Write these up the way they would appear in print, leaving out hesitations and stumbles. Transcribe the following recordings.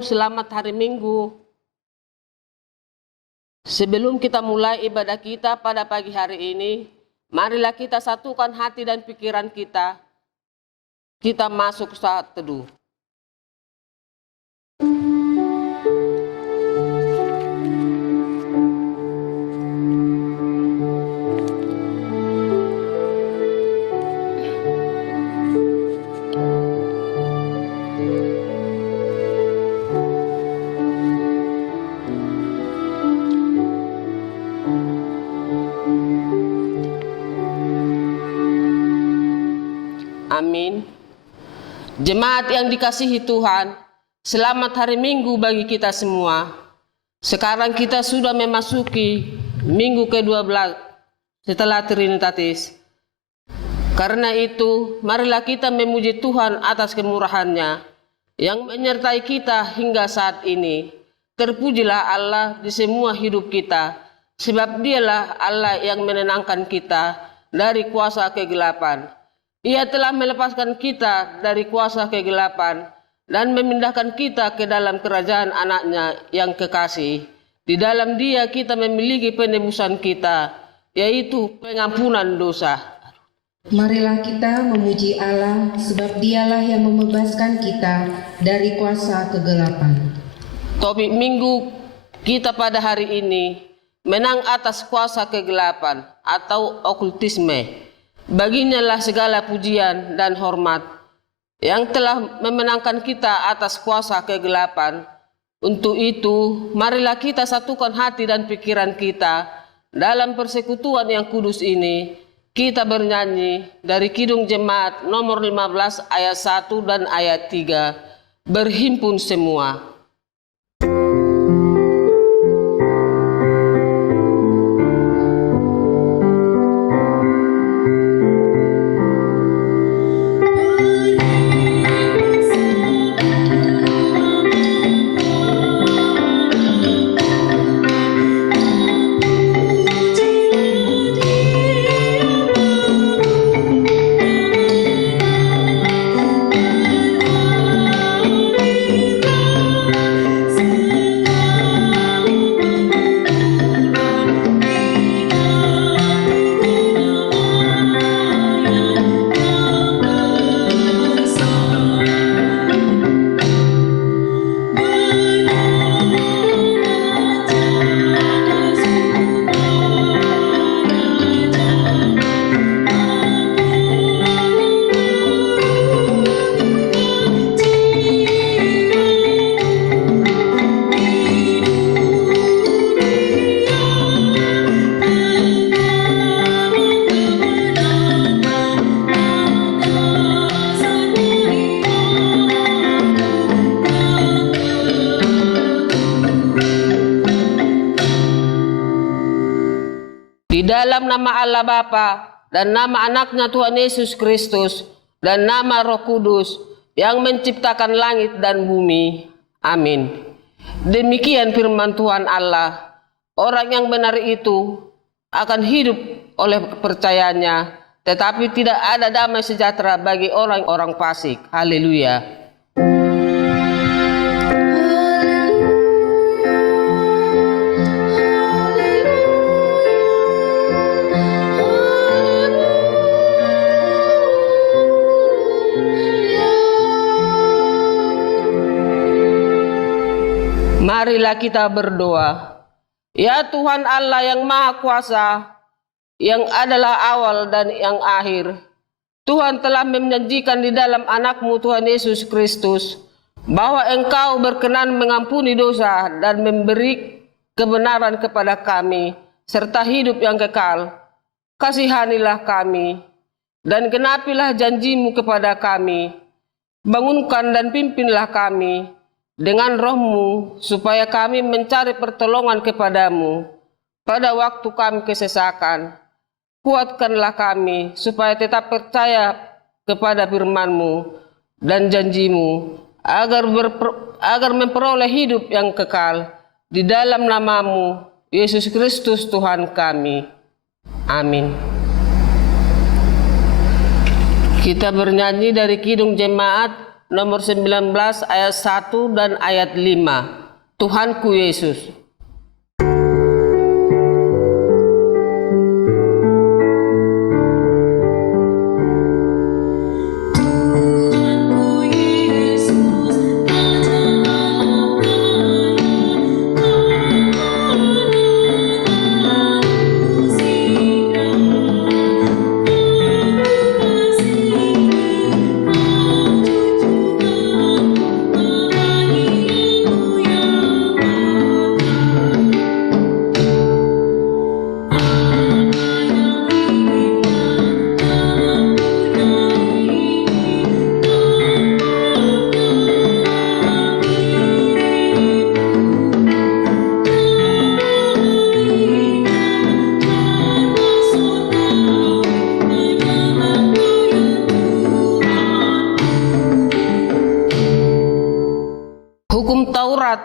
Shalom, selamat hari Minggu. Sebelum kita mulai ibadah kita pada pagi hari ini, marilah kita satukan hati dan pikiran kita. Kita masuk saat teduh. Amin. Jemaat yang dikasihi Tuhan, selamat hari Minggu bagi kita semua. Sekarang kita sudah memasuki minggu ke-12 setelah Trinitatis. Karena itu, marilah kita memuji Tuhan atas kemurahan-Nya yang menyertai kita hingga saat ini. Terpujilah Allah di semua hidup kita, sebab Dialah Allah yang menenangkan kita dari kuasa kegelapan. Ia telah melepaskan kita dari kuasa kegelapan dan memindahkan kita ke dalam kerajaan anaknya yang kekasih. Di dalam Dia kita memiliki penebusan kita, yaitu pengampunan dosa. Marilah kita memuji Allah, sebab Dialah yang membebaskan kita dari kuasa kegelapan. Topik minggu kita pada hari ini, menang atas kuasa kegelapan atau okultisme. Baginya lah segala pujian dan hormat yang telah memenangkan kita atas kuasa kegelapan. Untuk itu, marilah kita satukan hati dan pikiran kita dalam persekutuan yang kudus ini. Kita bernyanyi dari Kidung Jemaat nomor 15 ayat 1 dan ayat 3. Berhimpun semua. Di dalam nama Allah Bapa dan nama anaknya Tuhan Yesus Kristus dan nama Roh Kudus yang menciptakan langit dan bumi. Amin. Demikian firman Tuhan Allah. Orang yang benar itu akan hidup oleh kepercayaannya, tetapi tidak ada damai sejahtera bagi orang-orang fasik. Haleluya. Marilah kita berdoa. Ya Tuhan Allah yang Maha Kuasa, yang adalah awal dan yang akhir, Tuhan telah menjanjikan di dalam anakmu Tuhan Yesus Kristus bahwa Engkau berkenan mengampuni dosa dan memberi kebenaran kepada kami serta hidup yang kekal. Kasihanilah kami dan genapilah janjimu kepada kami. Bangunkan dan pimpinlah kami dengan Roh-Mu, supaya kami mencari pertolongan kepadamu pada waktu kami kesesakan. Kuatkanlah kami, supaya tetap percaya kepada firman-Mu dan janji-Mu, agar memperoleh hidup yang kekal. Di dalam nama-Mu, Yesus Kristus Tuhan kami. Amin. Kita bernyanyi dari Kidung Jemaat nomor 19 ayat 1 dan ayat 5. Tuhanku Yesus. Hukum Taurat,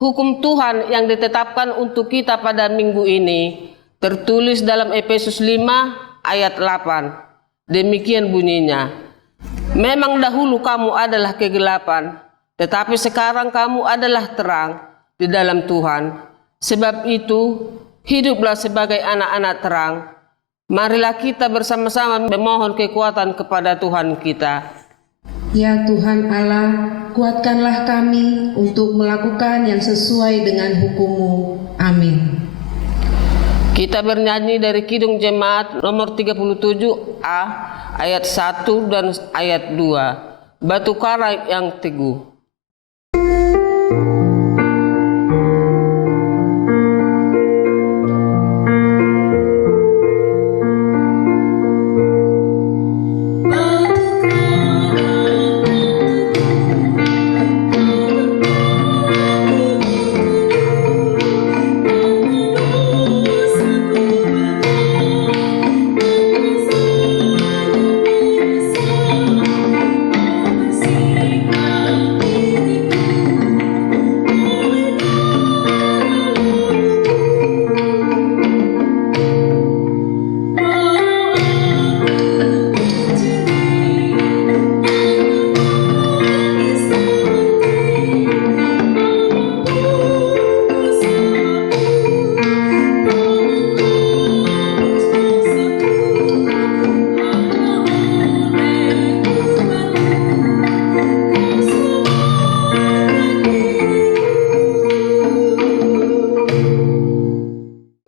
hukum Tuhan yang ditetapkan untuk kita pada minggu ini, tertulis dalam Efesus 5 ayat 8. Demikian bunyinya, memang dahulu kamu adalah kegelapan, tetapi sekarang kamu adalah terang di dalam Tuhan. Sebab itu, hiduplah sebagai anak-anak terang. Marilah kita bersama-sama memohon kekuatan kepada Tuhan kita. Ya Tuhan Allah, kuatkanlah kami untuk melakukan yang sesuai dengan hukum-Mu. Amin. Kita bernyanyi dari Kidung Jemaat nomor 37A ayat 1 dan ayat 2. Batu karang yang teguh.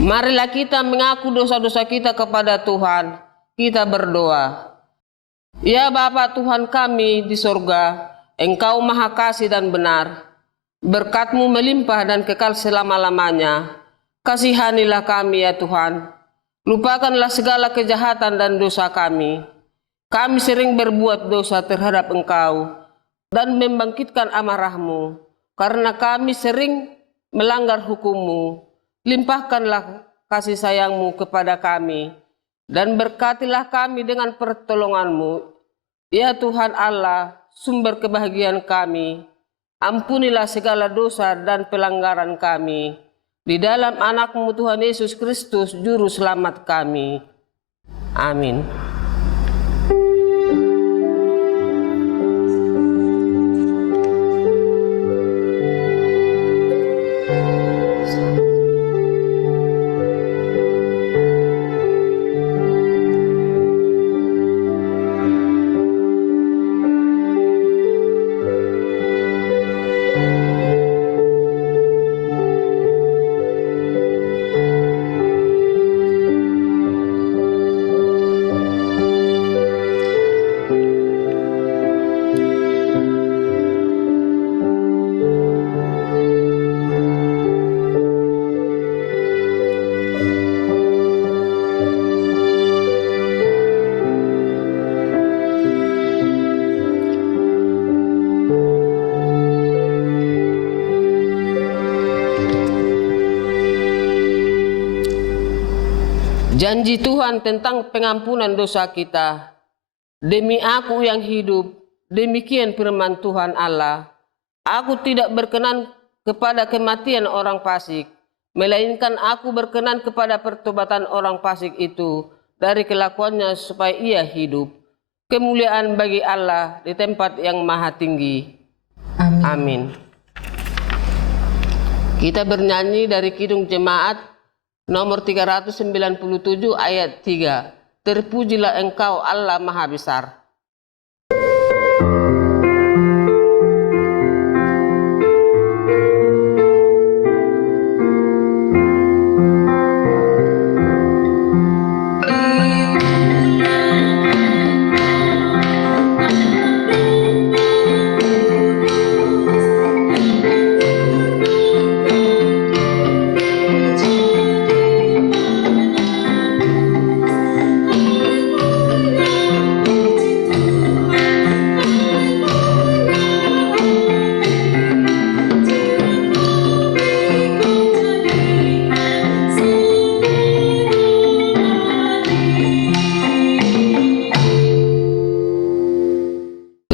Marilah kita mengaku dosa-dosa kita kepada Tuhan. Kita berdoa. Ya Bapa Tuhan kami di sorga, Engkau maha kasih dan benar. Berkat-Mu melimpah dan kekal selama-lamanya. Kasihanilah kami ya Tuhan. Lupakanlah segala kejahatan dan dosa kami. Kami sering berbuat dosa terhadap Engkau dan membangkitkan amarah-Mu. Karena kami sering melanggar hukum-Mu. Limpahkanlah kasih sayang-Mu kepada kami, dan berkatilah kami dengan pertolongan-Mu. Ya Tuhan Allah, sumber kebahagiaan kami, ampunilah segala dosa dan pelanggaran kami. Di dalam anak-Mu Tuhan Yesus Kristus, Juru Selamat kami. Amin. Janji Tuhan tentang pengampunan dosa kita. Demi Aku yang hidup, demikian firman Tuhan Allah. Aku tidak berkenan kepada kematian orang fasik, melainkan Aku berkenan kepada pertobatan orang fasik itu dari kelakuannya supaya ia hidup. kemuliaan bagi Allah di tempat yang maha tinggi. Amin. Amin. Kita bernyanyi dari Kidung Jemaat nomor 397 ayat 3. Terpujilah Engkau Allah Maha Besar.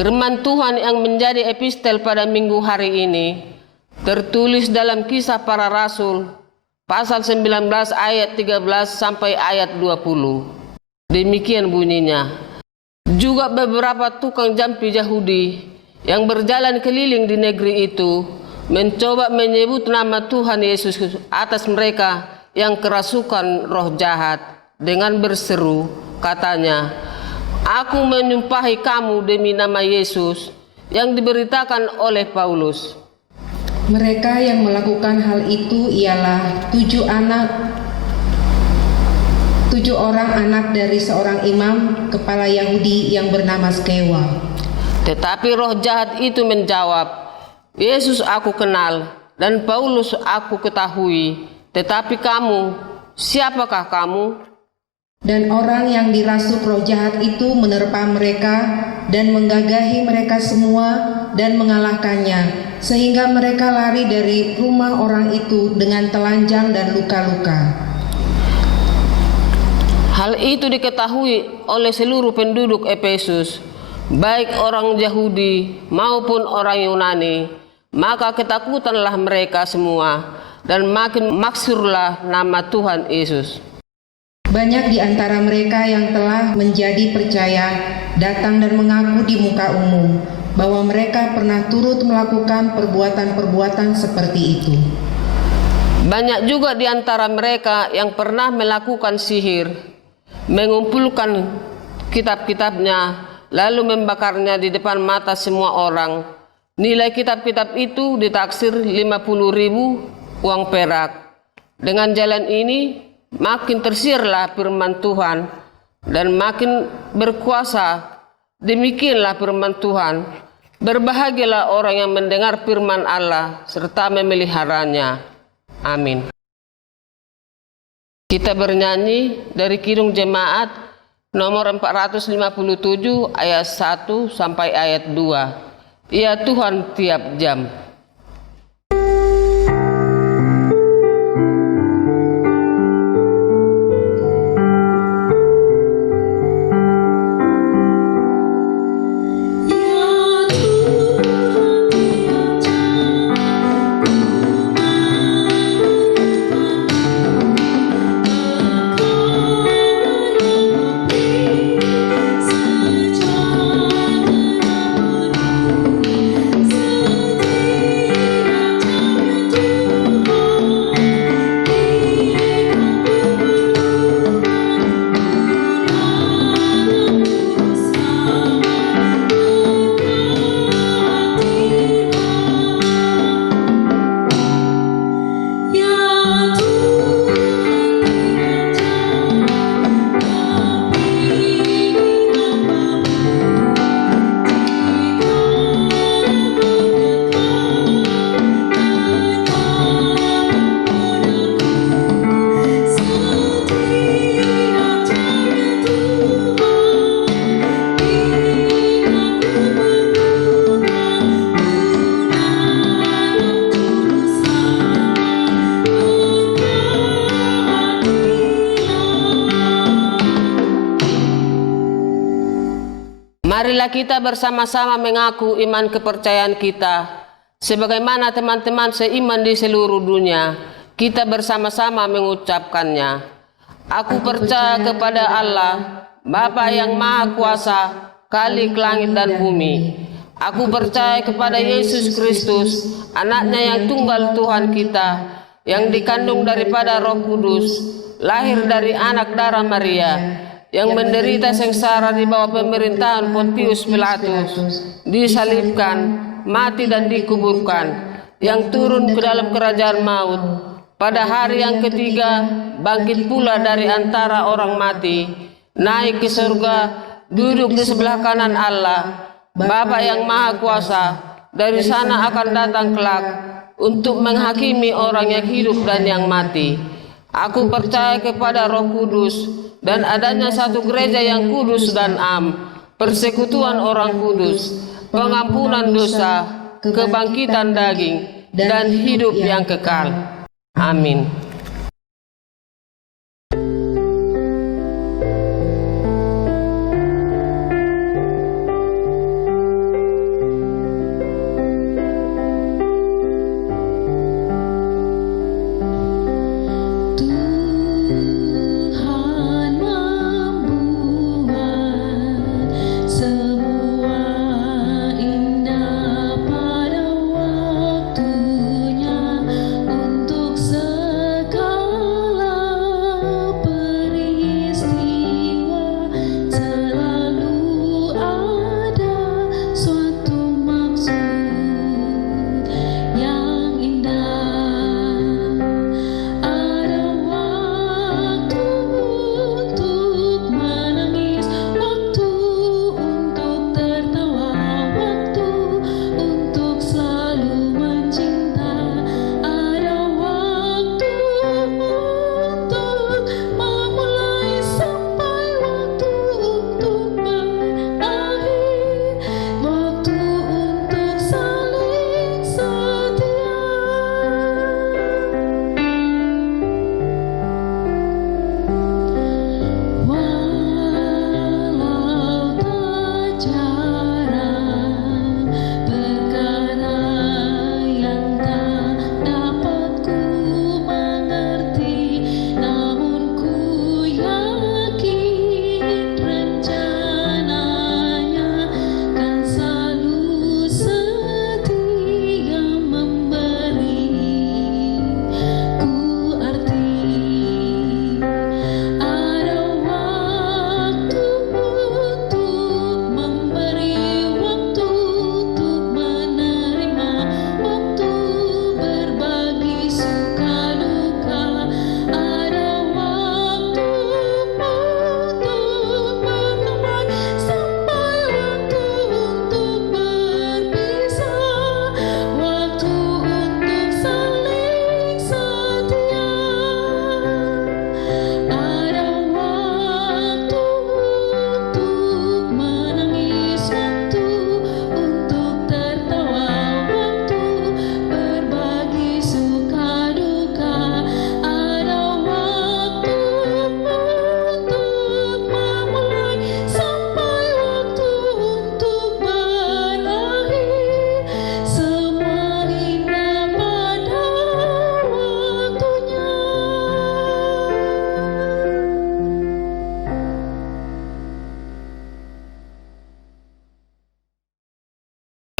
Firman Tuhan yang menjadi epistel pada minggu hari ini tertulis dalam Kisah Para Rasul pasal 19 ayat 13 sampai ayat 20. Demikian bunyinya. Juga beberapa tukang jampi Yahudi yang berjalan keliling di negeri itu mencoba menyebut nama Tuhan Yesus atas mereka yang kerasukan roh jahat dengan berseru, katanya, "Aku menyumpahi kamu demi nama Yesus yang diberitakan oleh Paulus." Mereka yang melakukan hal itu ialah 7 orang anak dari seorang imam kepala Yahudi yang bernama Skewa. Tetapi roh jahat itu menjawab, "Yesus aku kenal dan Paulus aku ketahui, tetapi kamu, siapakah kamu?" Dan orang yang dirasuk roh jahat itu menerpa mereka dan menggagahi mereka semua dan mengalahkannya, sehingga mereka lari dari rumah orang itu dengan telanjang dan luka-luka. Hal itu diketahui oleh seluruh penduduk Efesus, baik orang Yahudi maupun orang Yunani. Maka ketakutanlah mereka semua dan makin maksurlah nama Tuhan Yesus. Banyak di antara mereka yang telah menjadi percaya datang dan mengaku di muka umum bahwa mereka pernah turut melakukan perbuatan-perbuatan seperti itu. Banyak juga di antara mereka yang pernah melakukan sihir, mengumpulkan kitab-kitabnya, lalu membakarnya di depan mata semua orang. Nilai kitab-kitab itu ditaksir 50.000 uang perak. Dengan jalan ini, makin tersiarlah firman Tuhan dan makin berkuasa. Demikianlah firman Tuhan. Berbahagialah orang yang mendengar firman Allah serta memeliharanya. Amin. Kita bernyanyi dari Kidung Jemaat nomor 457 ayat 1 sampai ayat 2. Ya Tuhan tiap jam. Marilah kita bersama-sama mengaku iman kepercayaan kita. Sebagaimana teman-teman seiman di seluruh dunia, kita bersama-sama mengucapkannya. Aku percaya kepada Allah, Bapa yang Maha Kuasa, Khalik langit dan bumi. Aku percaya kepada Yesus Kristus, anaknya yang tunggal Tuhan kita, yang dikandung daripada Roh Kudus, lahir dari anak darah Maria, yang menderita sengsara di bawah pemerintahan Pontius Pilatus, disalibkan, mati dan dikuburkan, yang turun ke dalam kerajaan maut. Pada hari yang ketiga, bangkit pula dari antara orang mati, naik ke surga, duduk di sebelah kanan Allah, Bapa yang Maha Kuasa. Dari sana akan datang kelak untuk menghakimi orang yang hidup dan yang mati. Aku percaya kepada Roh Kudus dan adanya satu gereja yang kudus dan am, persekutuan orang kudus, pengampunan dosa, kebangkitan daging, dan hidup yang kekal. Amin.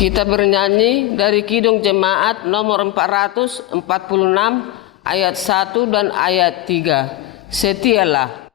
Kita bernyanyi dari Kidung Jemaat nomor 446 ayat 1 dan ayat 3. Setialah.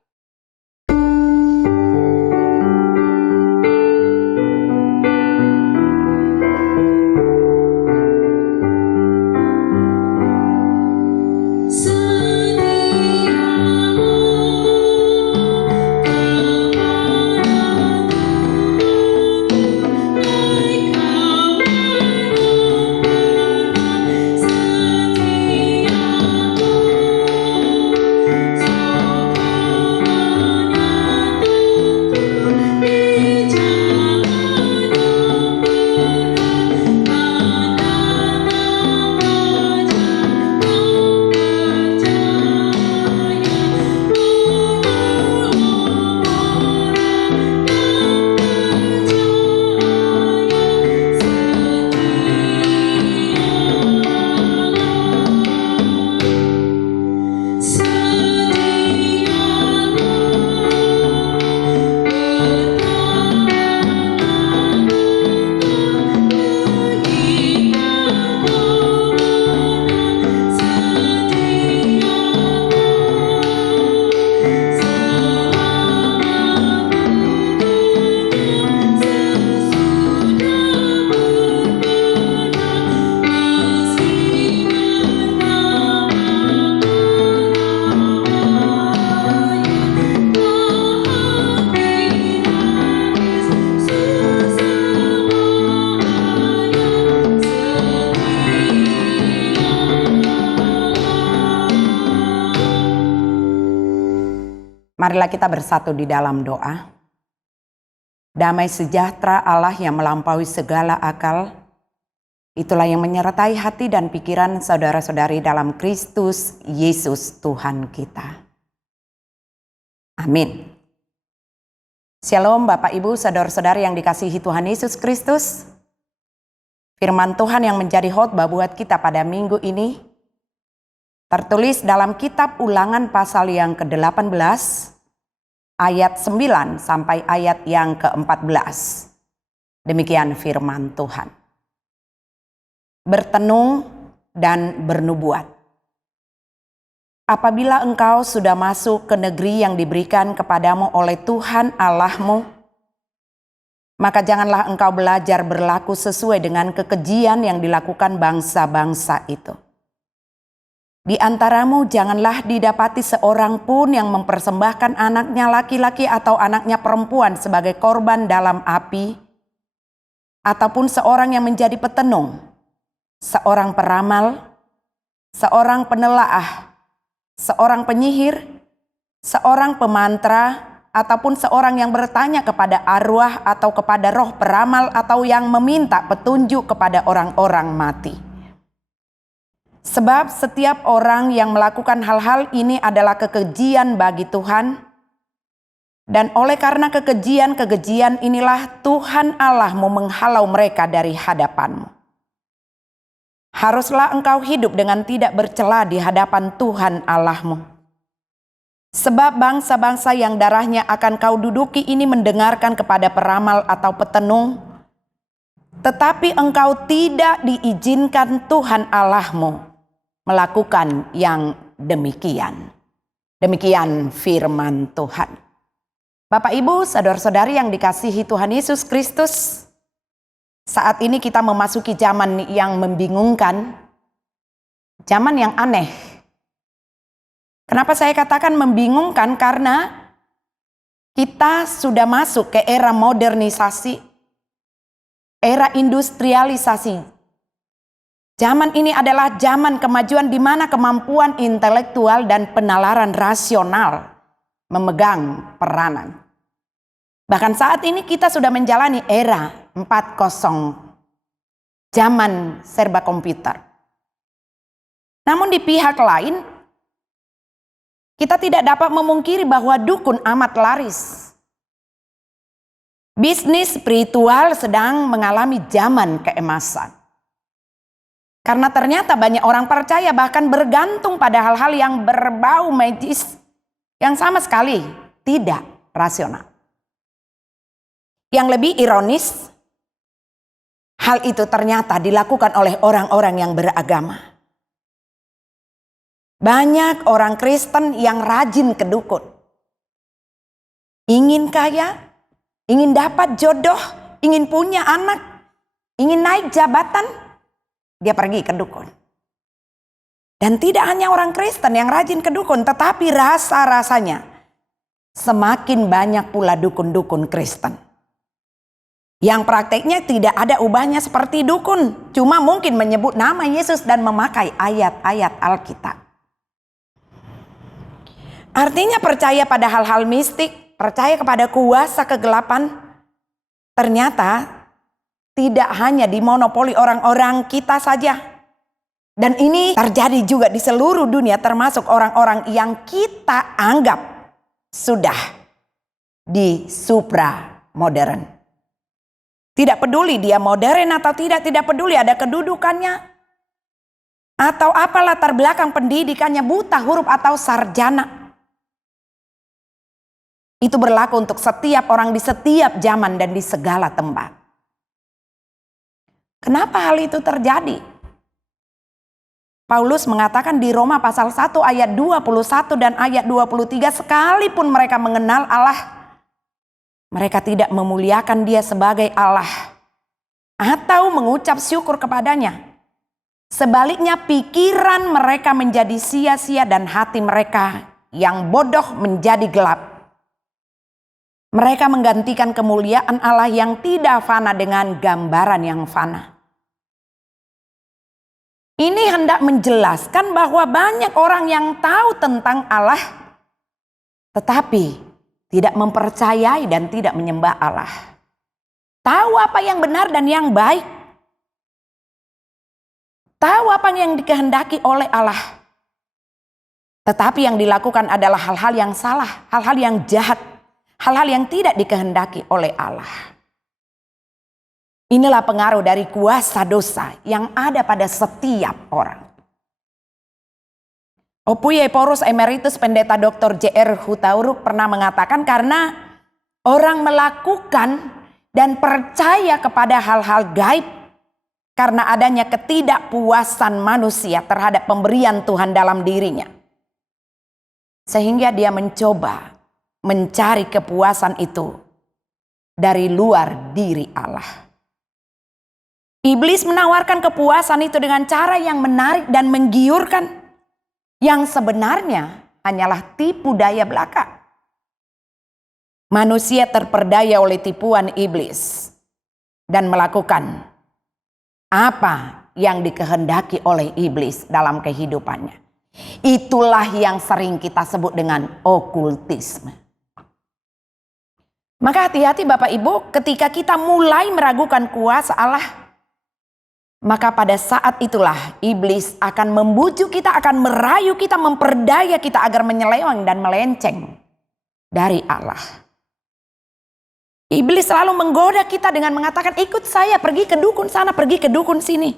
Marilah kita bersatu di dalam doa. Damai sejahtera Allah yang melampaui segala akal, itulah yang menyertai hati dan pikiran saudara-saudari dalam Kristus Yesus Tuhan kita. Amin. Shalom Bapak Ibu, saudara-saudari yang dikasihi Tuhan Yesus Kristus. Firman Tuhan yang menjadi khotbah buat kita pada minggu ini tertulis dalam kitab Ulangan pasal yang ke-18 ayat 9 sampai ayat yang ke-14. Demikian firman Tuhan. Bertenung dan bernubuat. Apabila engkau sudah masuk ke negeri yang diberikan kepadamu oleh Tuhan Allahmu, maka janganlah engkau belajar berlaku sesuai dengan kekejian yang dilakukan bangsa-bangsa itu. Di antaramu janganlah didapati seorang pun yang mempersembahkan anaknya laki-laki atau anaknya perempuan sebagai korban dalam api, ataupun seorang yang menjadi petenung, seorang peramal, seorang penelaah, seorang penyihir, seorang pemantra, ataupun seorang yang bertanya kepada arwah atau kepada roh peramal atau yang meminta petunjuk kepada orang-orang mati. Sebab setiap orang yang melakukan hal-hal ini adalah kekejian bagi Tuhan, dan oleh karena kekejian inilah Tuhan Allahmu menghalau mereka dari hadapanmu. Haruslah engkau hidup dengan tidak bercela di hadapan Tuhan Allahmu. Sebab bangsa-bangsa yang darahnya akan kau duduki ini mendengarkan kepada peramal atau petenung, tetapi engkau tidak diizinkan Tuhan Allahmu melakukan yang demikian. Demikian firman Tuhan. Bapak Ibu, saudara-saudari yang dikasihi Tuhan Yesus Kristus, saat ini kita memasuki zaman yang membingungkan, zaman yang aneh. Kenapa saya katakan membingungkan? Karena kita sudah masuk ke era modernisasi, era industrialisasi. Zaman ini adalah zaman kemajuan di mana kemampuan intelektual dan penalaran rasional memegang peranan. Bahkan saat ini kita sudah menjalani era 4.0, zaman serba komputer. Namun di pihak lain, kita tidak dapat memungkiri bahwa dukun amat laris. Bisnis spiritual sedang mengalami zaman keemasan. Karena ternyata banyak orang percaya bahkan bergantung pada hal-hal yang berbau magis yang sama sekali tidak rasional. Yang lebih ironis, hal itu ternyata dilakukan oleh orang-orang yang beragama. Banyak orang Kristen yang rajin ke dukun. Ingin kaya, ingin dapat jodoh, ingin punya anak, ingin naik jabatan, dia pergi ke dukun. Dan tidak hanya orang Kristen yang rajin ke dukun, tetapi rasa-rasanya semakin banyak pula dukun-dukun Kristen yang prakteknya tidak ada ubahnya seperti dukun, cuma mungkin menyebut nama Yesus dan memakai ayat-ayat Alkitab. Artinya percaya pada hal-hal mistik, percaya kepada kuasa kegelapan, ternyata tidak hanya dimonopoli orang-orang kita saja. Dan ini terjadi juga di seluruh dunia, termasuk orang-orang yang kita anggap sudah di supra modern. Tidak peduli dia modern atau tidak peduli ada kedudukannya atau apa latar belakang pendidikannya, buta huruf atau sarjana. Itu berlaku untuk setiap orang di setiap zaman dan di segala tempat. Kenapa hal itu terjadi? Paulus mengatakan di Roma pasal 1 ayat 21 dan ayat 23, sekalipun mereka mengenal Allah, mereka tidak memuliakan Dia sebagai Allah atau mengucap syukur kepadanya. Sebaliknya pikiran mereka menjadi sia-sia dan hati mereka yang bodoh menjadi gelap. Mereka menggantikan kemuliaan Allah yang tidak fana dengan gambaran yang fana. Ini hendak menjelaskan bahwa banyak orang yang tahu tentang Allah, tetapi tidak mempercayai dan tidak menyembah Allah. Tahu apa yang benar dan yang baik. Tahu apa yang dikehendaki oleh Allah. Tetapi yang dilakukan adalah hal-hal yang salah, hal-hal yang jahat, hal-hal yang tidak dikehendaki oleh Allah. Inilah pengaruh dari kuasa dosa yang ada pada setiap orang. Opuye Porus Emeritus Pendeta Dr. J.R. Hutauruk pernah mengatakan, karena orang melakukan dan percaya kepada hal-hal gaib karena adanya ketidakpuasan manusia terhadap pemberian Tuhan dalam dirinya, sehingga dia mencoba mencari kepuasan itu dari luar diri Allah. Iblis menawarkan kepuasan itu dengan cara yang menarik dan menggiurkan, yang sebenarnya hanyalah tipu daya belaka. Manusia terperdaya oleh tipuan iblis dan melakukan apa yang dikehendaki oleh iblis dalam kehidupannya. Itulah yang sering kita sebut dengan okultisme. Maka hati-hati Bapak Ibu, ketika kita mulai meragukan kuasa Allah, maka pada saat itulah iblis akan membujuk kita, akan merayu kita, memperdaya kita agar menyeleweng dan melenceng dari Allah. Iblis selalu menggoda kita dengan mengatakan, ikut saya, pergi ke dukun sana, pergi ke dukun sini.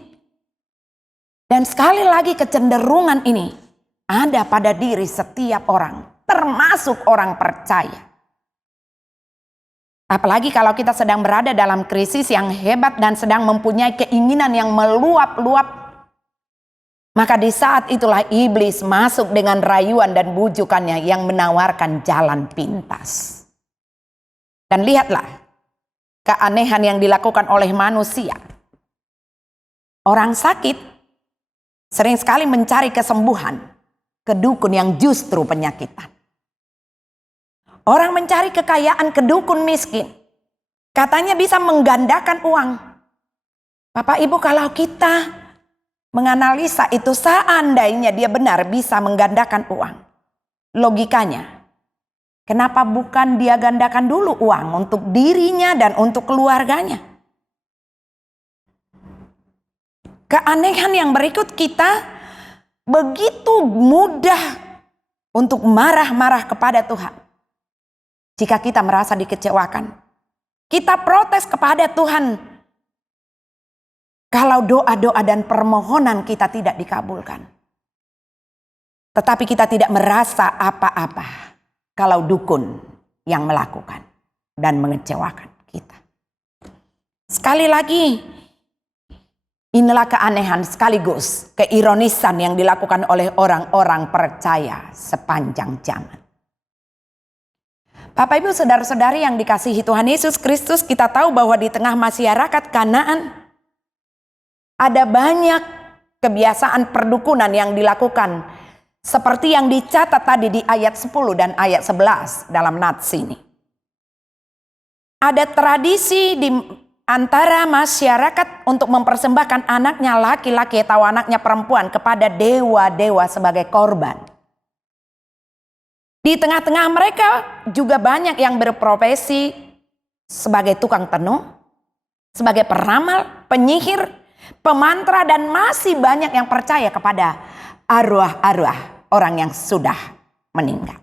Dan sekali lagi kecenderungan ini ada pada diri setiap orang, termasuk orang percaya. Apalagi kalau kita sedang berada dalam krisis yang hebat dan sedang mempunyai keinginan yang meluap-luap. Maka di saat itulah iblis masuk dengan rayuan dan bujukannya yang menawarkan jalan pintas. Dan lihatlah keanehan yang dilakukan oleh manusia. Orang sakit sering sekali mencari kesembuhan ke dukun yang justru penyakitan. Orang mencari kekayaan ke dukun miskin. Katanya bisa menggandakan uang. Bapak Ibu, kalau kita menganalisa itu, seandainya dia benar bisa menggandakan uang, logikanya, kenapa bukan dia gandakan dulu uang untuk dirinya dan untuk keluarganya? Keanehan yang berikut, kita begitu mudah untuk marah-marah kepada Tuhan. Jika kita merasa dikecewakan, kita protes kepada Tuhan kalau doa-doa dan permohonan kita tidak dikabulkan. Tetapi kita tidak merasa apa-apa kalau dukun yang melakukan dan mengecewakan kita. Sekali lagi, inilah keanehan sekaligus keironisan yang dilakukan oleh orang-orang percaya sepanjang zaman. Bapak Ibu, saudara-saudari yang dikasihi Tuhan Yesus Kristus, kita tahu bahwa di tengah masyarakat Kanaan ada banyak kebiasaan perdukunan yang dilakukan, seperti yang dicatat tadi di ayat 10 dan ayat 11 dalam nats ini. Ada tradisi di antara masyarakat untuk mempersembahkan anaknya laki-laki atau anaknya perempuan kepada dewa-dewa sebagai korban. Di tengah-tengah mereka juga banyak yang berprofesi sebagai tukang tenung, sebagai peramal, penyihir, pemantra, dan masih banyak yang percaya kepada arwah-arwah orang yang sudah meninggal.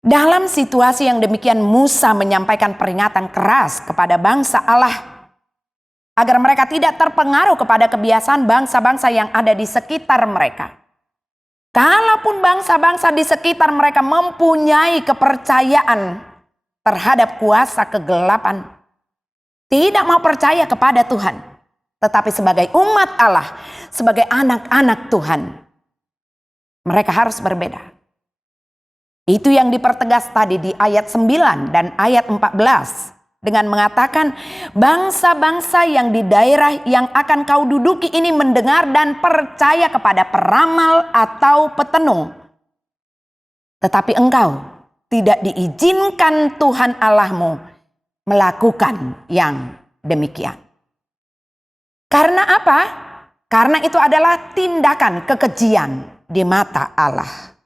Dalam situasi yang demikian, Musa menyampaikan peringatan keras kepada bangsa Allah agar mereka tidak terpengaruh kepada kebiasaan bangsa-bangsa yang ada di sekitar mereka. Kalaupun bangsa-bangsa di sekitar mereka mempunyai kepercayaan terhadap kuasa kegelapan, tidak mau percaya kepada Tuhan, tetapi sebagai umat Allah, sebagai anak-anak Tuhan, mereka harus berbeda. Itu yang dipertegas tadi di ayat 9 dan ayat 14. Dengan mengatakan, bangsa-bangsa yang di daerah yang akan kau duduki ini mendengar dan percaya kepada peramal atau petenung. Tetapi engkau tidak diizinkan Tuhan Allahmu melakukan yang demikian. Karena apa? Karena itu adalah tindakan kekejian di mata Allah.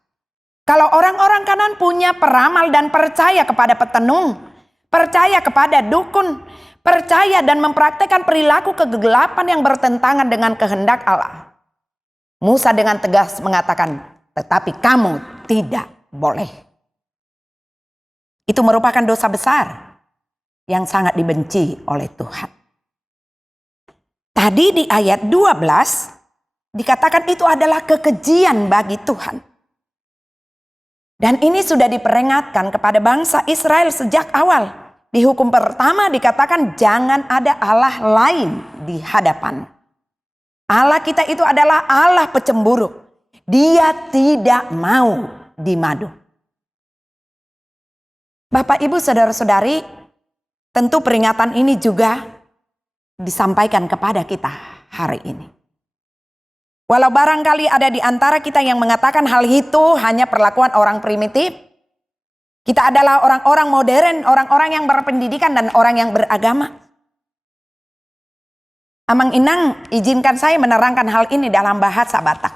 Kalau orang-orang kanan punya peramal dan percaya kepada petenung, percaya kepada dukun, percaya dan mempraktekkan perilaku kegelapan yang bertentangan dengan kehendak Allah. Musa dengan tegas mengatakan, tetapi kamu tidak boleh. Itu merupakan dosa besar yang sangat dibenci oleh Tuhan. Tadi di ayat 12 dikatakan itu adalah kekejian bagi Tuhan. Dan ini sudah diperingatkan kepada bangsa Israel sejak awal. Di hukum pertama dikatakan jangan ada Allah lain di hadapan. Allah kita itu adalah Allah pecemburu. Dia tidak mau dimadu. Bapak, Ibu, saudara-saudari, tentu peringatan ini juga disampaikan kepada kita hari ini. Walau barangkali ada di antara kita yang mengatakan hal itu hanya perlakuan orang primitif, kita adalah orang-orang modern, orang-orang yang berpendidikan dan orang yang beragama. Amang Inang, izinkan saya menerangkan hal ini dalam bahasa Batak.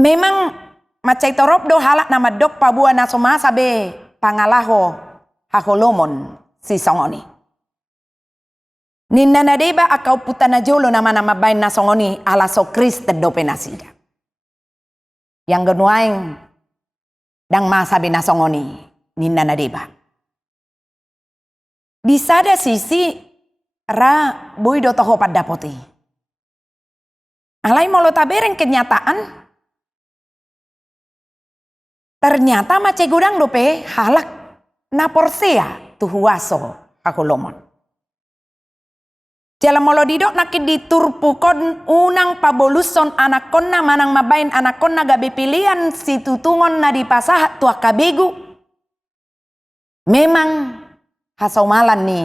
Memang macai torobdo halak nama dok pabua nasoma sabe pangalaho haholomon si songoni. Ninna nadeba akau putana jolo nama-nama bain nasongoni ala so Kristen dope nasida. Yang genuaing dang masa binasongoni ninna nadeba. Di sada sisi ra buido toho pada poti. Alai molo tabereng kenyataan. Ternyata mace gudang dope halak na porsea tuhuaso hakulomon. Jalan molo didok nakit diturpukon unang paboluson anakonna manang mabain anakonna gabe pilihan si tutungon na dipasahat tua kabegu. Memang hasaumalan ni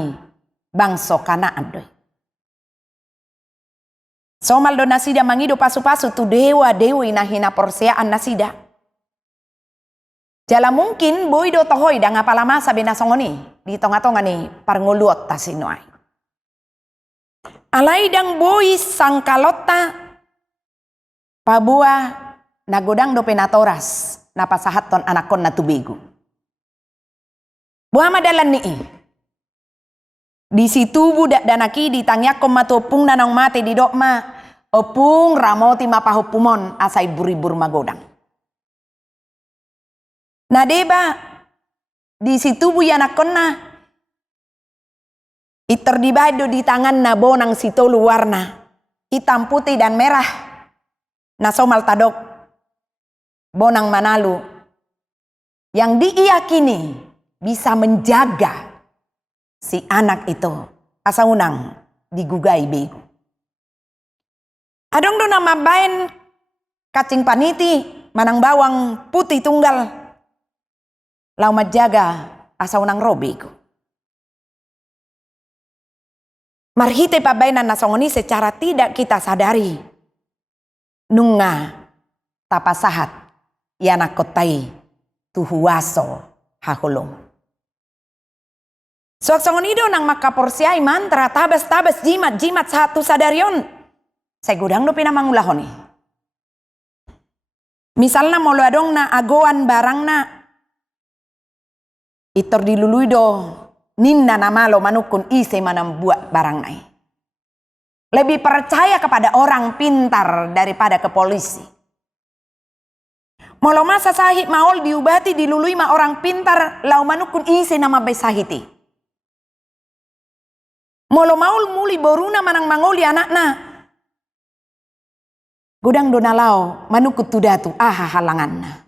bangso Kanaan doy. Somal do nasida mangido pasu-pasu tu dewa-dewi na hina porseaan nasida. Jala mungkin boy do tohoy da ngapalama sabi nasongoni di tonga-tonga ni parnguluot tasinoy. Alai dang boy sangkalota pabua nagodang do penatoras napasahaton anakon na tubego. Buah madalan ni di situ budak danaki ditangyakom matopung nanong mate di dokma opung ramoti mapahupumon asai buribur magodang. Nadeba di situ bu yanakon na iterdibado di tangan na bonang sitolu warna hitam putih dan merah na somal tadok bonang Manalu yang diyakini bisa menjaga si anak itu asa unang digugai bego. Adong do nama bain kacing paniti manang bawang putih tunggal lau majaga asa unang robego. Marhite pabainan nasongoni secara tidak kita sadari. Nunga tapasahat yana kotai tuhuaso haholom. Suaksongonido nang makaporsiay mantra tabas-tabas jimat-jimat satu sadarion. Saya gudang do pinamangulahoni. Misalnya molo adong na agoan barang na itor dilului do ninna namalo manukun ise manam buat barang nai. Lebih percaya kepada orang pintar daripada ke polisi. Molo masa sahih maol diubati dilului ma orang pintar lau manukun ise nama besahiti. Molo maul muli boruna manang mangoli anakna. Gudang donalau manukut tudatu aha halanganna.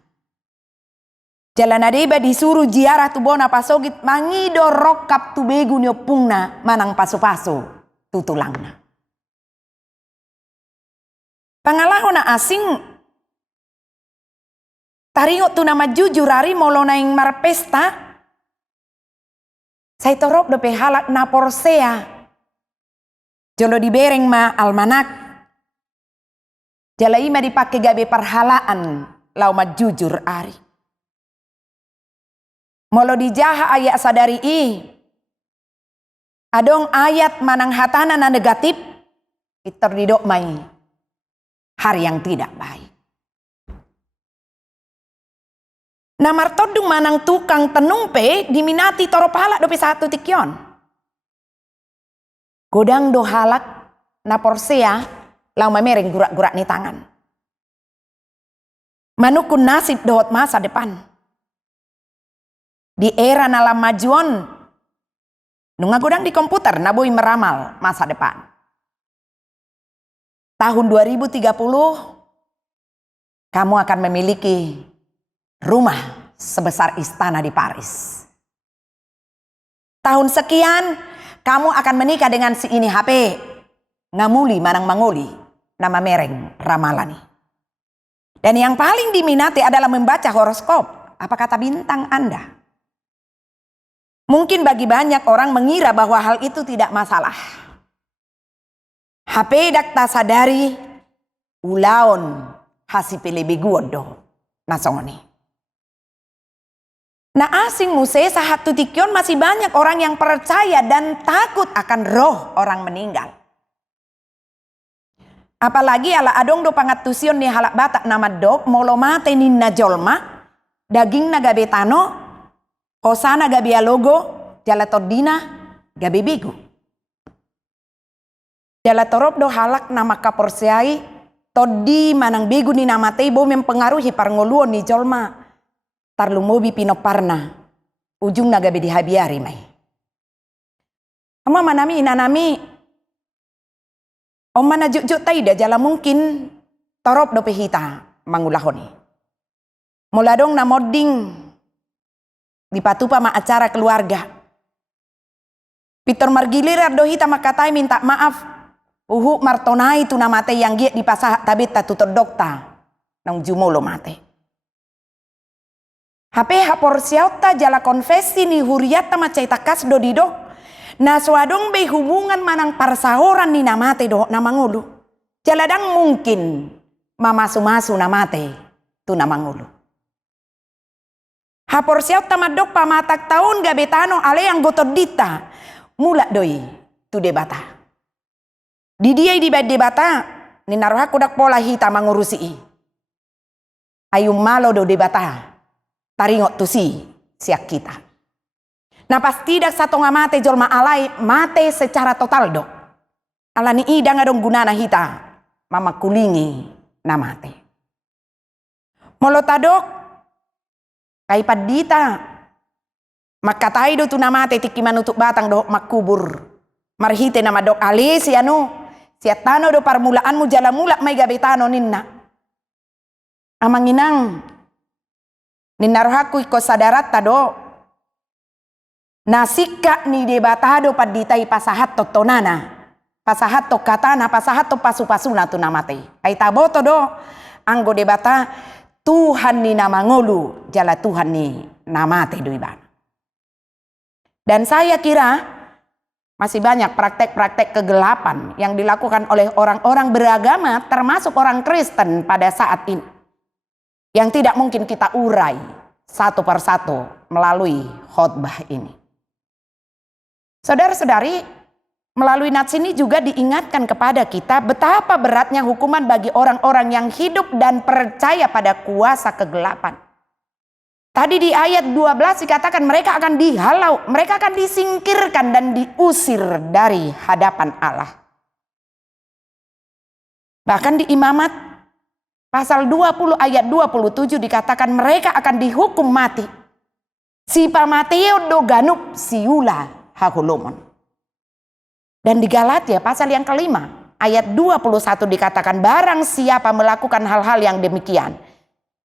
Jalan adeba disuruh ziarah tu bona pasogit mangido rokap tu begu nyopungna manang pasu-pasu tutulangna. Pangalaho na asing taringo tu nama jujur ari molo naing marpesta saya torop do pehalak na porsea jolo dibereng ma almanak jala ima dipake gabe parhalaan lau ma jujur ari. Molo dijaha ayat sadari adong ayat manang hatana na negatif iterdidok mai hari yang tidak baik. Na martodung manang tukang tenung pe diminati toro pala dope satu tikyon. Godang do halak na porsea lau mamereng gurak-gurak ni tangan. Manukun nasib dohot masa depan. Di era nalam majuan, nunga godang di komputer naboi meramal masa depan. Tahun 2030, kamu akan memiliki rumah sebesar istana di Paris. Tahun sekian, kamu akan menikah dengan si ini HP. Ngamuli manang manguli, nama mereng ramalani. Dan yang paling diminati adalah membaca horoskop. Apa kata bintang Anda? Mungkin bagi banyak orang mengira bahwa hal itu tidak masalah. HP dakta sadari ulaon hasipele beguodo nasongoni. Nah asing muse sahatu tikyon masih banyak orang yang percaya dan takut akan roh orang meninggal. Apalagi ala adong do pangatusion ni halak batak nama dok molo mate ninna jolma daging na gabetano Hosana gabi alogo, jalatodina gabi bigu. Jalatorop do halak nama kaporseai, todi manang bigu ni nama teibo mempengaruhi parngoluon ni jolma. Tarlumobi pinoparna, ujung na gabi dihabiari mai. Ama manami inanami, omana juk taida jala mungkin torop do pehita mangulahoni. Muladong na modding di patupa ma acara keluarga. Pitor margilir do hita makatai minta maaf. Martonai tu namate yang giat di pasah tabeta tutor dokta. Nang jumolo mate. HP hapor siauta jala konfesi ni huriata macaita kas do didok. Na swadong be hubungan manang parsahoran ni namate do namangulu. Jaladang mungkin mamasu-masu namate tu namangulu. Hapor siap tamadok pamatak tahun gabetano ale yang gotod dita mula doi tu debata. Di dia di debata ni naroha kudak pola hita mangurusi. Ayum malo do debata taringot tu siak kita. Nah pas tidak satu ngamate jolma alai mate secara total do. Alani idang adong gunana hita mama kulingi namate. Molotadok kai padita makatai do tu namate tiki manutuk batang do makubur marhite nama dok ali si anu siatano do parmulaanmu jala mula may gabetano ninna amanginang ninarhaku iko sadarat tado nasika ni debatado paditai pasahat totonana pasahat to katana pasahat to pasu-pasuna tu namate kai taboto do anggo debata Tuhan ni nama ngolu, jala Tuhan ni nama te duiban. Dan saya kira masih banyak praktek-praktek kegelapan yang dilakukan oleh orang-orang beragama termasuk orang Kristen pada saat ini. Yang tidak mungkin kita urai satu persatu melalui khotbah ini. Saudara-saudari, melalui nats ini juga diingatkan kepada kita betapa beratnya hukuman bagi orang-orang yang hidup dan percaya pada kuasa kegelapan. Tadi di ayat 12 dikatakan mereka akan dihalau, mereka akan disingkirkan dan diusir dari hadapan Allah. Bahkan di Imamat pasal 20 ayat 27 dikatakan mereka akan dihukum mati. Si pamateo do ganup siula hahulomon. Dan di Galatia pasal yang kelima ayat 21 dikatakan barang siapa melakukan hal-hal yang demikian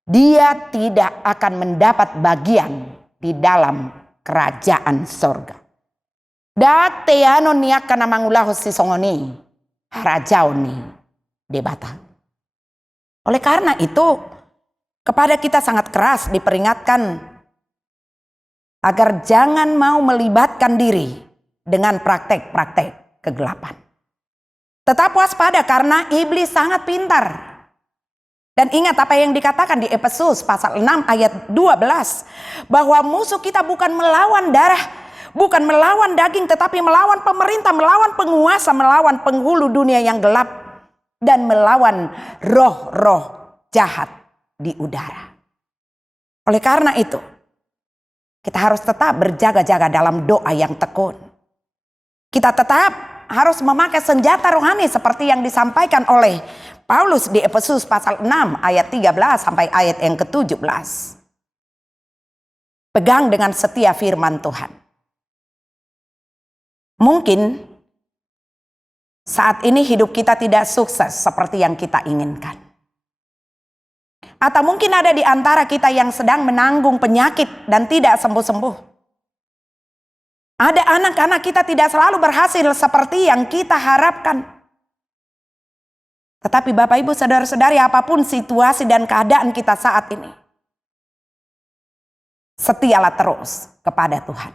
dia tidak akan mendapat bagian di dalam kerajaan sorga. Date ano niak kana mangulahos si songoni harajaoni debata. Oleh karena itu kepada kita sangat keras diperingatkan agar jangan mau melibatkan diri dengan praktek-praktek kegelapan. Tetap waspada karena iblis sangat pintar. Dan ingat apa yang dikatakan di Efesus pasal 6 ayat 12. Bahwa musuh kita bukan melawan darah, bukan melawan daging, tetapi melawan pemerintah, melawan penguasa, melawan penghulu dunia yang gelap. Dan melawan roh-roh jahat di udara. Oleh karena itu, kita harus tetap berjaga-jaga dalam doa yang tekun. Kita tetap harus memakai senjata rohani seperti yang disampaikan oleh Paulus di Efesus pasal 6 ayat 13 sampai ayat yang ke-17. Pegang dengan setia firman Tuhan. Mungkin saat ini hidup kita tidak sukses seperti yang kita inginkan. Atau mungkin ada di antara kita yang sedang menanggung penyakit dan tidak sembuh-sembuh. Ada anak-anak kita tidak selalu berhasil seperti yang kita harapkan. Tetapi Bapak Ibu saudara-saudari, apapun situasi dan keadaan kita saat ini, setialah terus kepada Tuhan.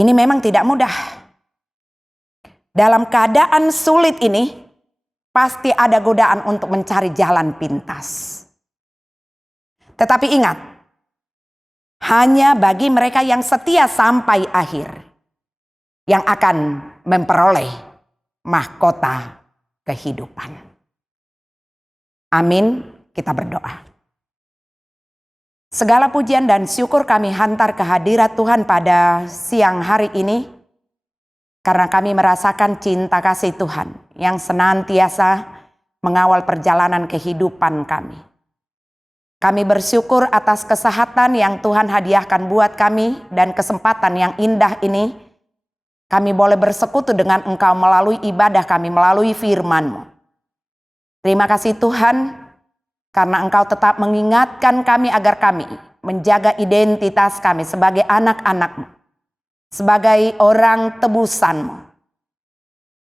Ini memang tidak mudah. Dalam keadaan sulit ini, pasti ada godaan untuk mencari jalan pintas. Tetapi ingat, hanya bagi mereka yang setia sampai akhir yang akan memperoleh mahkota kehidupan. Amin. Kita berdoa. Segala pujian dan syukur kami hantar ke hadirat Tuhan pada siang hari ini, karena kami merasakan cinta kasih Tuhan yang senantiasa mengawal perjalanan kehidupan kami. Kami bersyukur atas kesehatan yang Tuhan hadiahkan buat kami dan kesempatan yang indah ini. Kami boleh bersekutu dengan Engkau melalui ibadah kami, melalui firman-Mu. Terima kasih Tuhan, karena Engkau tetap mengingatkan kami agar kami menjaga identitas kami sebagai anak-anak-Mu, sebagai orang tebusan-Mu,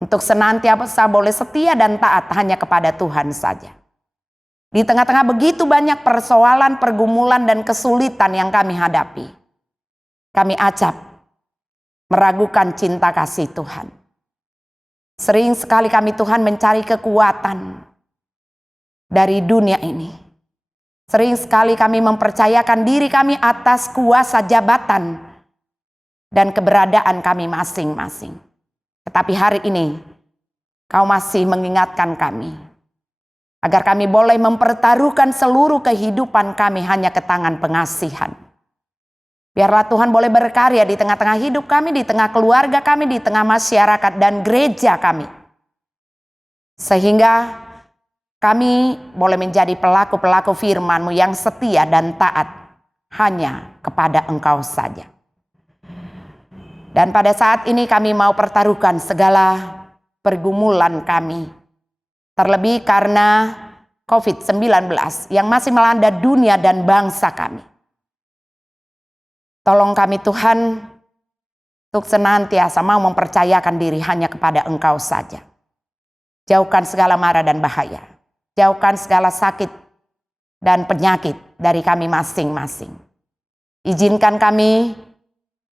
untuk senantiasa boleh setia dan taat hanya kepada Tuhan saja. Di tengah-tengah begitu banyak persoalan, pergumulan, dan kesulitan yang kami hadapi, kami acap meragukan cinta kasih Tuhan. Sering sekali kami Tuhan mencari kekuatan dari dunia ini. Sering sekali kami mempercayakan diri kami atas kuasa jabatan dan keberadaan kami masing-masing. Tetapi hari ini Kau masih mengingatkan kami agar kami boleh mempertaruhkan seluruh kehidupan kami hanya ke tangan pengasihan. Biarlah Tuhan boleh berkarya di tengah-tengah hidup kami, di tengah keluarga kami, di tengah masyarakat dan gereja kami. Sehingga kami boleh menjadi pelaku-pelaku firman-Mu yang setia dan taat hanya kepada Engkau saja. Dan pada saat ini kami mau pertaruhkan segala pergumulan kami. Terlebih karena COVID-19 yang masih melanda dunia dan bangsa kami. Tolong kami Tuhan untuk senantiasa mau mempercayakan diri hanya kepada Engkau saja. Jauhkan segala mara dan bahaya. Jauhkan segala sakit dan penyakit dari kami masing-masing. Izinkan kami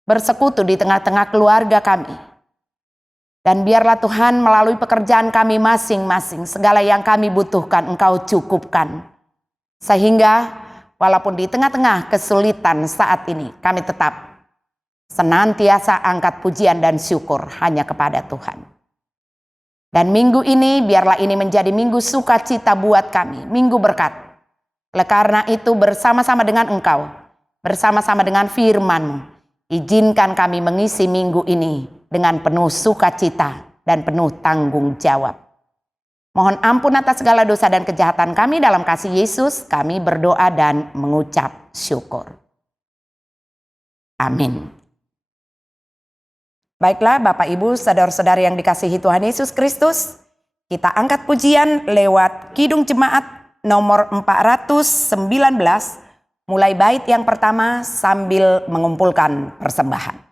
bersekutu di tengah-tengah keluarga kami. Dan biarlah Tuhan melalui pekerjaan kami masing-masing, segala yang kami butuhkan Engkau cukupkan. Sehingga walaupun di tengah-tengah kesulitan saat ini, kami tetap senantiasa angkat pujian dan syukur hanya kepada Tuhan. Dan minggu ini biarlah ini menjadi minggu sukacita buat kami, minggu berkat. Oleh karena itu bersama-sama dengan Engkau, bersama-sama dengan firman-Mu, izinkan kami mengisi minggu ini dengan penuh sukacita dan penuh tanggung jawab. Mohon ampun atas segala dosa dan kejahatan kami, dalam kasih Yesus kami berdoa dan mengucap syukur. Amin. Baiklah Bapak Ibu saudara-saudari yang dikasihi Tuhan Yesus Kristus, kita angkat pujian lewat Kidung Jemaat nomor 419, mulai bait yang pertama sambil mengumpulkan persembahan.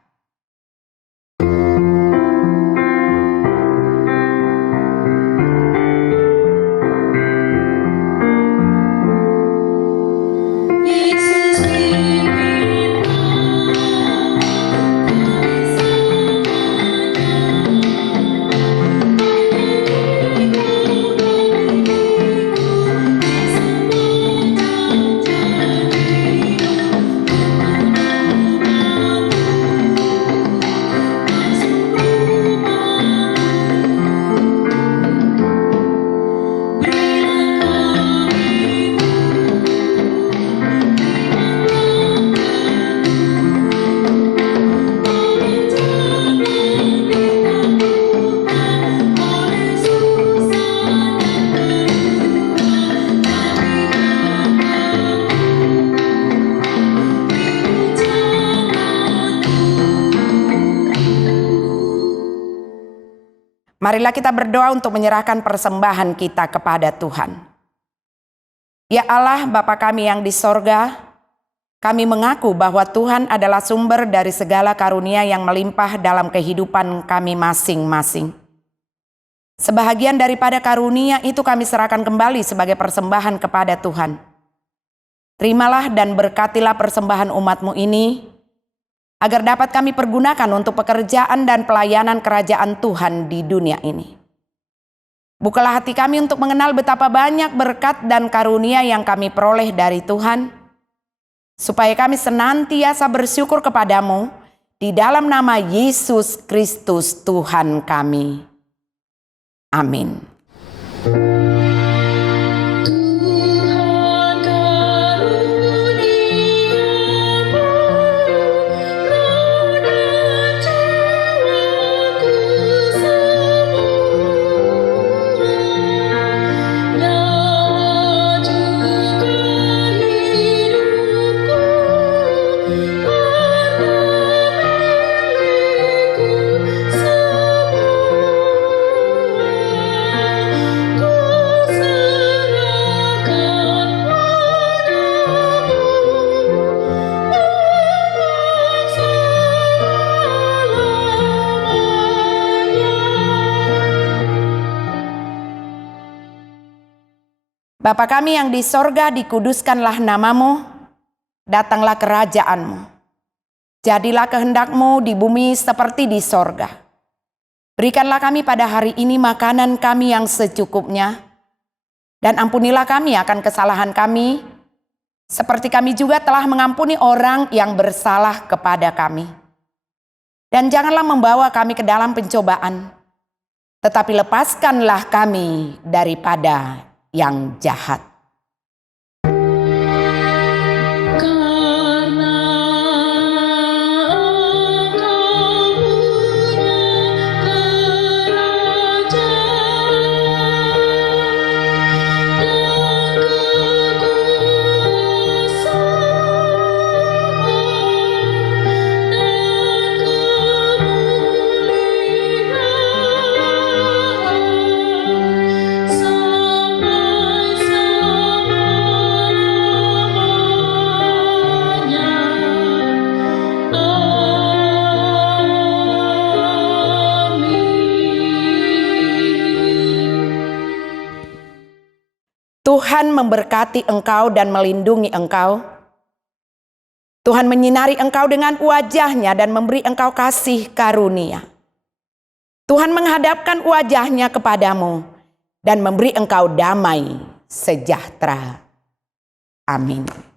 Marilah kita berdoa untuk menyerahkan persembahan kita kepada Tuhan. Ya Allah, Bapa kami yang di sorga, kami mengaku bahwa Tuhan adalah sumber dari segala karunia yang melimpah dalam kehidupan kami masing-masing. Sebahagian daripada karunia itu kami serahkan kembali sebagai persembahan kepada Tuhan. Terimalah dan berkatilah persembahan umat-Mu ini, agar dapat kami pergunakan untuk pekerjaan dan pelayanan kerajaan Tuhan di dunia ini. Bukalah hati kami untuk mengenal betapa banyak berkat dan karunia yang kami peroleh dari Tuhan, supaya kami senantiasa bersyukur kepadamu di dalam nama Yesus Kristus Tuhan kami. Amin. Bapa kami yang di sorga, dikuduskanlah namamu, datanglah kerajaanmu. Jadilah kehendakmu di bumi seperti di sorga. Berikanlah kami pada hari ini makanan kami yang secukupnya, dan ampunilah kami akan kesalahan kami, seperti kami juga telah mengampuni orang yang bersalah kepada kami. Dan janganlah membawa kami ke dalam pencobaan, tetapi lepaskanlah kami daripada yang jahat. Tuhan memberkati engkau dan melindungi engkau. Tuhan menyinari engkau dengan wajah-Nya dan memberi engkau kasih karunia. Tuhan menghadapkan wajah-Nya kepadamu dan memberi engkau damai sejahtera. Amin.